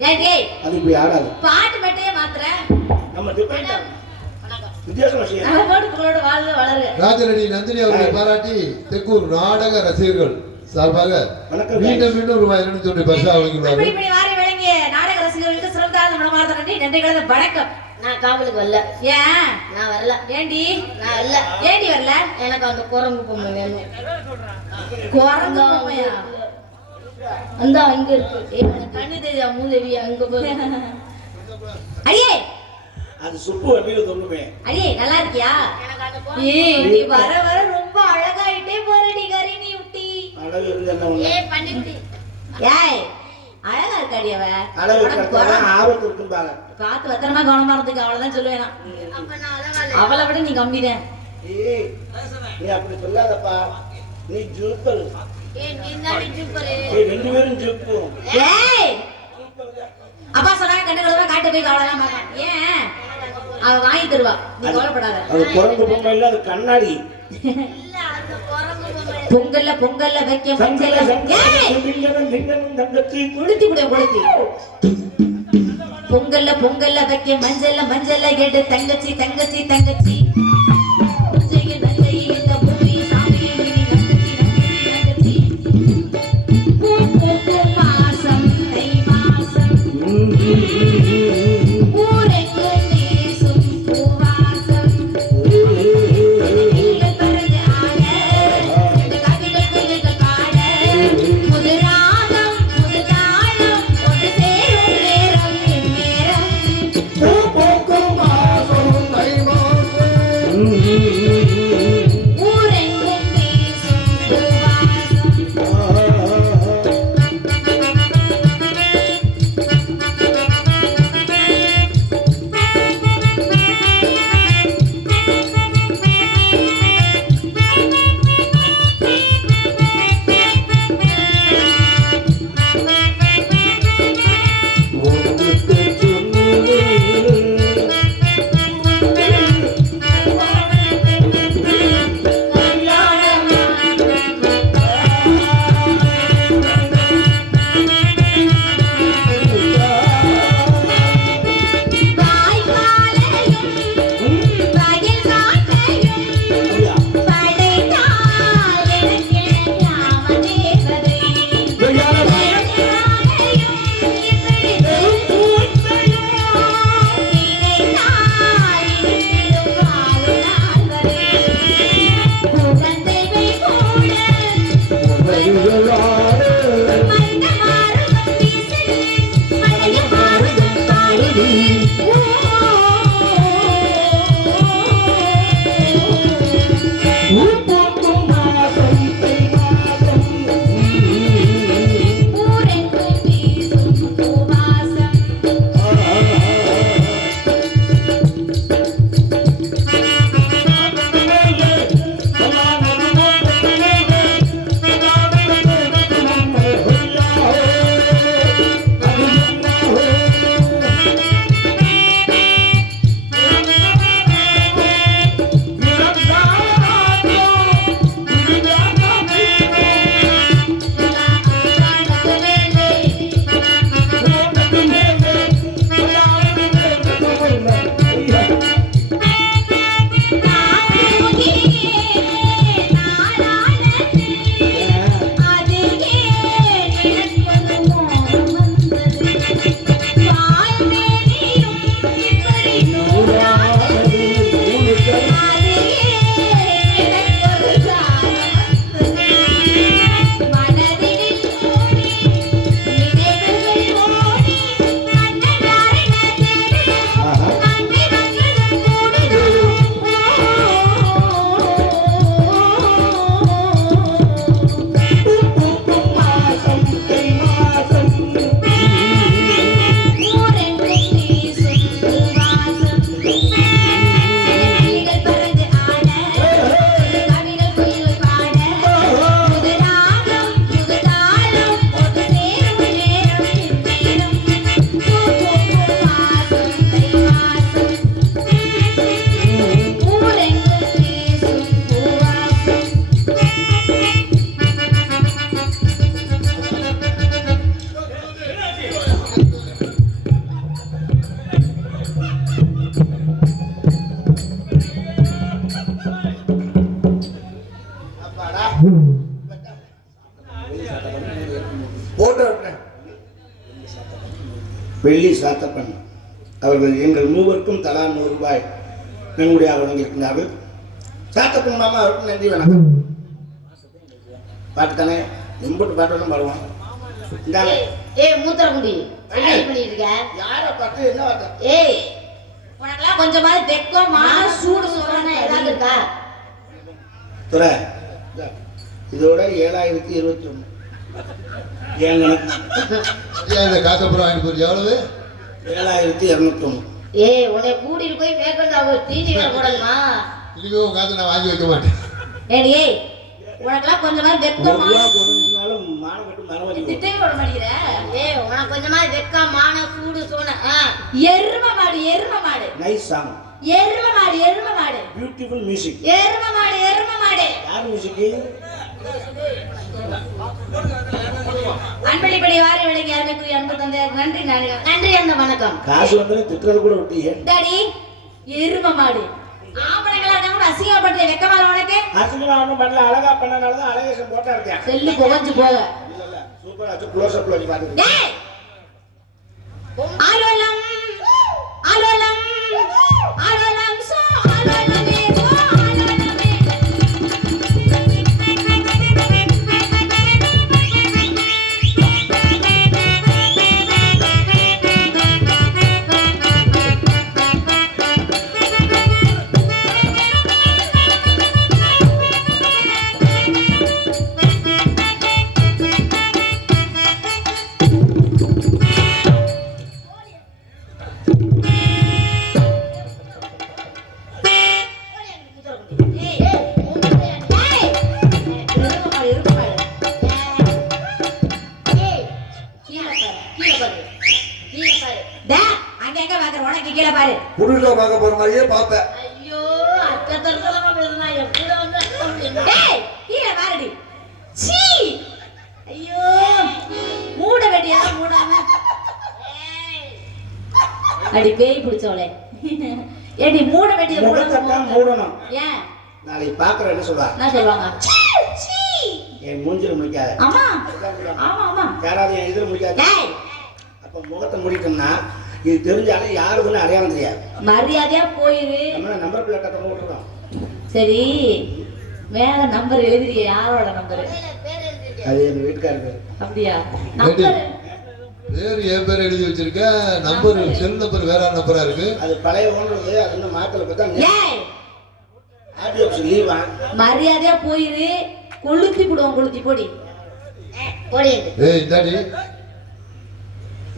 ஏய் அது இப்படி ஆடாது. பாட்டு மட்டுமே மாத்துற. நம்ம டிபெண்ட் வித்தியாசமா செய்யணும். நம்ம போட்டு புகழோட வாழ்க வளருக. ராஜலடி நந்தினி அவர்களை பாராட்டி தெக்கூர் நாடக ரசிகர்கள் சார்பாக மீண்டும் மீண்டும் ரூபாய் 290 பரிசு வழங்கியுள்ளார்கள். இப்படி வாரி வழங்கிய நாடக ரசிகர்களுக்கு சிறந்த மனமார்ந்த நன்றி. நன்றி கலந்த வணக்கம். நான் காவலுக்கு வரல. ஏன் நான் வரல? ஏண்டி நான் வரல. ஏண்டி வரல? எனக்கு அந்த குரங்கு பொம்மை வேணும். குரங்கு பொம்மையா? அந்த அங்க இருக்கு. கண்ணு தெரியா மூதேவி அங்க போய். அடியே அது சுப்பு வண்டியில சொல்லுமே. அடியே நல்லா இருக்கியா? ஏய் நீ வர வர ரொம்ப அழகாயிட்டே போறடி கரினி உட்டி. அழகு இருந்தா என்ன பண்ணு? ஏய் பண்ணிட்டி. ஏய் அழகா இருக்காடி அவ. அழகு இருக்கறதா ஆபத்து இருக்கும்பாங்க. பாத்து பத்திரமா கவனமா இருந்துக்க அவ்வளவுதான் சொல்லுவேன் நான். அப்ப நான் அழகா இல்ல. அவளை விட நீ கம்மிதான். ஏய் நீ அப்படி சொல்லாதப்பா. நீ ஜூப்பர். ஏய் நீ தான் ஜூப்பர். ஏய் ரெண்டு பேரும் ஜூப்பு. ஏய் அப்பா சொன்னா கண்ணு கழுவ காட்டு போய் அவ்வளவுதான் பாக்கான். ஏன் அவ வாங்கி தருவா, நீ கவலைப்படாத. அது குரங்கு பொம்மை இல்ல, அது கண்ணாடி. இல்ல அந்த குரங்கு பொம்மை. பொங்கல்ல வைக்க மஞ்சள். ஏய் திங்கனும் தங்கச்சி குளுத்தி குடிய குளுத்தி. பொங்கல்ல வைக்க மஞ்சள்ல கேட்டு தங்கச்சி தங்கச்சி தங்கச்சி. புஞ்சைய நல்லை இந்த பூமி சாமி தங்கச்சி பூ மாசம் தை மாசம் ஊரெங்கும் வீசும் பூவாசம். இல்ல பறந்து ஆட இந்த காக்கைகள் குயில்கள் பாட புது ராகம் புது தாளம் ஒன்று சேரும் நேரம் நேரம். பூ பூக்கும் மாசம் தை மாசம் வெள்ளி சாத்தப்பன் அவர்கள் எங்கள் மூவருக்கும் தலா 100 ரூபாய் நன்கொடையாக வழங்கியிருக்கிறார்கள். சாத்தப்பன் மாமா அவருக்கும் நன்றி வணக்கம். பாட்டு தானே எம்பட்டு பாட்டெல்லாம் பாடுவோம். இந்தாங்க. ஏய் மூத்திரமுடி என்ன பண்ணிட்டு இருக்க? யாரை பார்த்து என்ன வார்த்தை? ஏய் உனக்கெல்லாம் கொஞ்சமாவது வெக்கம் மான சூடு சொல்றானே ஏதாவது இருக்கா? துறை இதோட 7021 ஏன் கணக்கு இந்த காசப்புறம் வாங்கிட்டு போய் எவ்வளவு? 7201. ஏய் உன்னை கூட்டிட்டு போய் மேற்கொண்டு தீனி வேற போடணுமா? இனிமே உங்க காசை நான் வாங்கி வைக்க மாட்டேன். ஏடி ஏய் உனக்கெல்லாம் கொஞ்சமாவது வெக்கம் மானம் கட்டு மரம் திட்டே போட மாட்டேங்கிற. ஏய் உனக்கு கொஞ்சமாவது வெக்கம் மான சூடு சொன்ன எரும மாடு நைஸ் சாங், எரும மாடு பியூட்டிஃபுல் மியூசிக். எரும மாடு யார் மியூசிக்? அன்பளிப்படி வார விலைக்கு அருமைக்குரிய அன்பு தந்தையார் நன்றி நன்றி அந்த வணக்கம். காசு வந்து திட்டுறது கூட விட்டீங்க. டாடி எரும மாடு ஆம்பளைங்களா கூட அசிங்கப்படுத்த வெக்கமால உனக்கு? அசிங்கமா ஒன்றும் பண்ணல, அழகா பண்ணனாலதான் அழகேசன் போட்டா இருக்கேன். செல்லு புகஞ்சு போக இல்ல சூப்பரா வச்சு க்ளோஸ் அப்ல வச்சு பாத்துக்கிட்டு. டேய் ஆலோலம் ஆலோலம் ஆலோலம் சோ ஆலோலமே சோ ஆலோலமே புதுசா பார்க்க போற மாதிரியே பாப்பேன். ஐயோ அத்தை தரமா பேசுனா எப்படி வந்து டேய் கீழ பாருடி சீ ஐயோ மூட வெடியா மூடாம அடி பேய் பிடிச்சவளே ஏடி மூட வெடியா முகத்தை மூடணும். ஏன் நாளைக்கு பாக்குற என்ன சொல்றா? என்ன சொல்வாங்க? சீ என் மூஞ்சில முடிக்காத. ஆமா ஆமா யாராவது என் இதுல முடிக்காத. டேய் அப்ப முகத்தை முடிட்டோம்னா இது தெரிஞ்சாலும் யாருக்குன்னு அடையாளம் தெரியாது. மரியாதையா போயிரு. நம்ம நம்பர் பிளேட் கட்ட போட்டுறோம். சரி மேல நம்பர் எழுதிறிய யாரோட நம்பர்? அது எங்க வீட்டுக்காரருக்கு. அப்படியா? நம்பர் பேர் என் பேர் எழுதி வச்சிருக்க, நம்பர் செல் நம்பர் வேற நம்பரா இருக்கு. அது பழைய ஓன்றது, அது இன்னும் மாத்தல. பார்த்தா ஏய் ஆடியோஸ் லீவா? மரியாதையா போயிரு. கொளுத்தி போடுவோம், கொளுத்தி போடி போடி. ஏய் இந்தாடி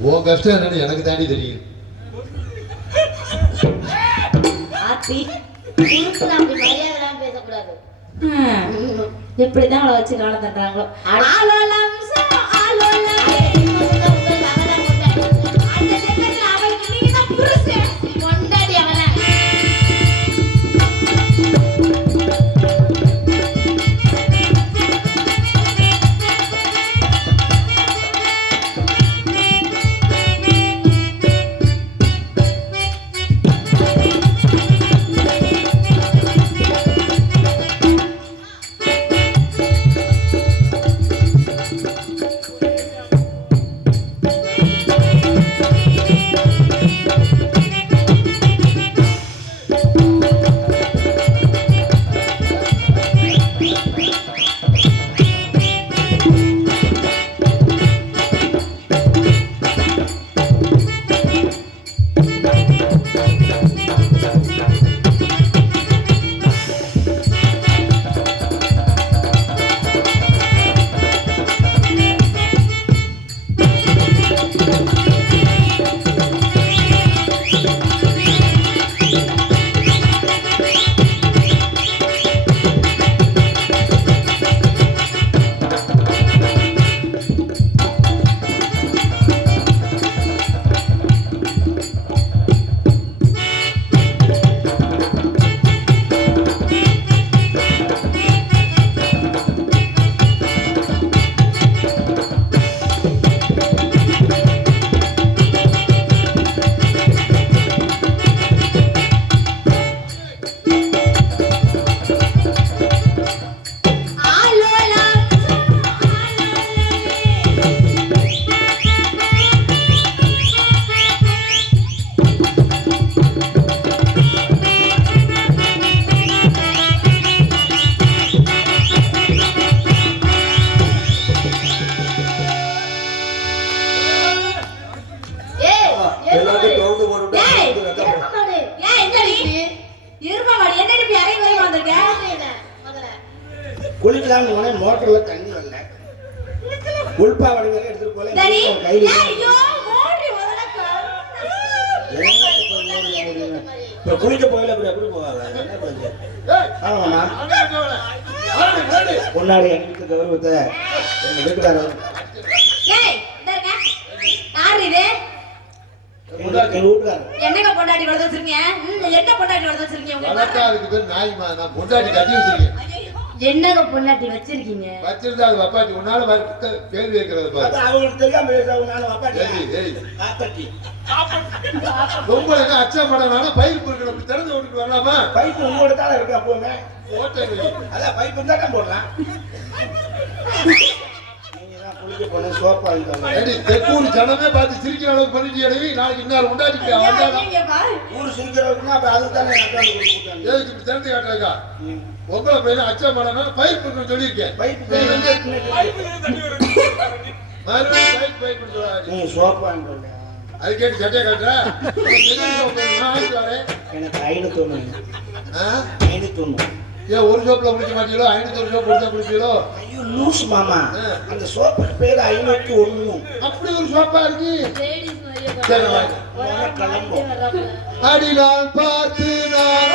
உன் கஷ்டம் என்னன்னு எனக்கு தாண்டி தெரியும். ஆத்தி குறுக்குல அப்படி மரியாதைலாம் பேசக்கூடாது. எப்படிதான் அவளை வச்சு காலம் தட்டுறாங்களோ. ஆலோலம் சோ ஆலோலமே அந்த ஜென்மத்துல அவளுக்கு நீங்க தான் புருஷன் கொண்டாடி அவளை. குளிக்கலாம் உடனே மோட்டர்ல தண்ணி வரல உள்பா வடி வரை எடுத்துட்டு போல சரி கையில ஐயோ ஓடி வதனக்கா இப்ப குளிக்க போயில அப்படி எப்படி போவாங்க என்ன பண்ணுங்க ஆமாண்ணா பொன்னாடி அணிவித்த கௌரவத்தை எங்க வீட்டுக்காரர் ஏய் இந்தங்க யார் இது எங்க வீட்டுக்காரர் என்னங்க பொண்டாட்டி வளர்த்து வச்சிருக்கீங்க என்ன பொண்டாட்டி வளர்த்து வச்சிருக்கீங்க உங்க வளர்த்தா அதுக்கு பேர் நாய்மா. நான் பொண்டாட்டி கட்டி வச்சிருக்கேன். என்னங்க பொண்டாட்டி வச்சிருக்கீங்க வச்சிருந்தா அது வப்பாட்டி உன்னால கேள்வி கேட்கறது பாரு. அது அவங்களுக்கு தெரியாம பேசுறாங்க நானும் அப்பாட்டி ஏய், ஏய். ஆப்பாட்டி ரொம்ப என்ன அச்சா படம் பயிர் பொருட்கள் அப்படி திறந்து விட்டுட்டு வரலாமா? பைப்பு உங்களோட தான் இருக்கு அப்போவுமே ஓட்டை அதான் பைப்பு இருந்தா தான் போடலாம் நீங்க தான் குளிக்க போன சோப்பு வாங்கிட்டு ஏடி, தெக்கூர் ஜனமே பார்த்து சிரிக்கிற அளவுக்கு பண்ணிட்டு அடவி நாளைக்கு இன்னொரு உண்டாட்டிட்டு வந்தாலும் நீங்க பாரு ஊர் சிரிக்கிறவருக்குன்னா அப்ப அதுக்கு தானே அக்கௌண்ட் கொடுத்துட்டாங்க ஏதுக்கு இப்படி திறந்து காட்டுறாக்கா? உங்களை பையன் அச்சா படம் பயிர் பொருட்கள் சொல்லியிருக்கேன். பைப்பு எங்க இருக்குன்னு மறுபடியும் பயிர் பொருட்கள் சொல்லாது. நீங்க சோப்பு வாங்கிட்டு அது கேட்டு சட்டையை காட்டுற நான் ஆயிட்டு வரேன். எனக்கு 500 500 ஏன் ஒரு சோப்புல குளிக்க மாட்டீங்களோ? 501 சோப்பு குடிச்சா குளிப்பீங்களோ? ஐயோ லூஸ் மாமா அந்த சோப்பு பேர் 501 அப்படி ஒரு சோப்பா இருக்கு. லேடிஸ் நிறைய சரி, வாங்க. கிளம்பும் அடினால் பார்த்து நான்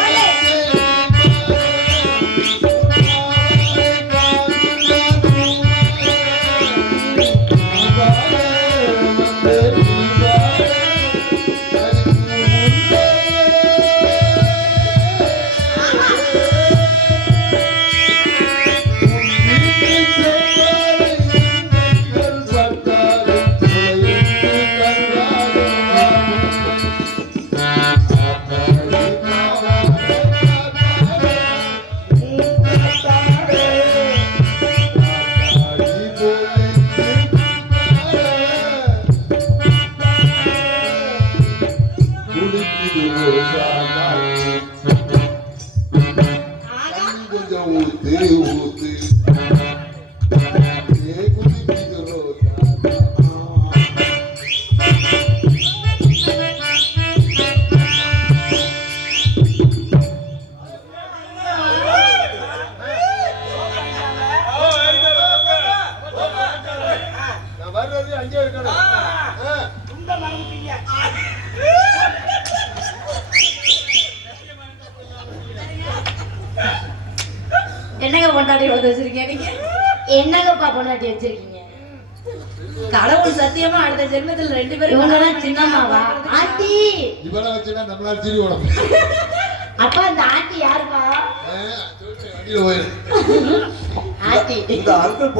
கொஞ்சம் ஊத்து ஊத்து குதிக்குது ரோஜா. நான் வர்றது அங்கே இருக்கணும். என்னங்க பொண்டாட்டி வளர்த்து வச்சிருக்கீங்க நீங்க என்னங்கப்பா பொண்டாட்டி வச்சிருக்கீங்க கடவுள் சத்தியமா அடுத்த ஜென்மத்துல 2 பேரும் இவங்கதான் சின்னம்மாவா ஆண்டி இவெல்லாம் வச்சுன்னா நம்மளால திரி ஓடும். அப்பா அந்த ஆண்டி யாருப்பா வண்டியில போயிரு. ஆண்டி இந்த அங்கிள்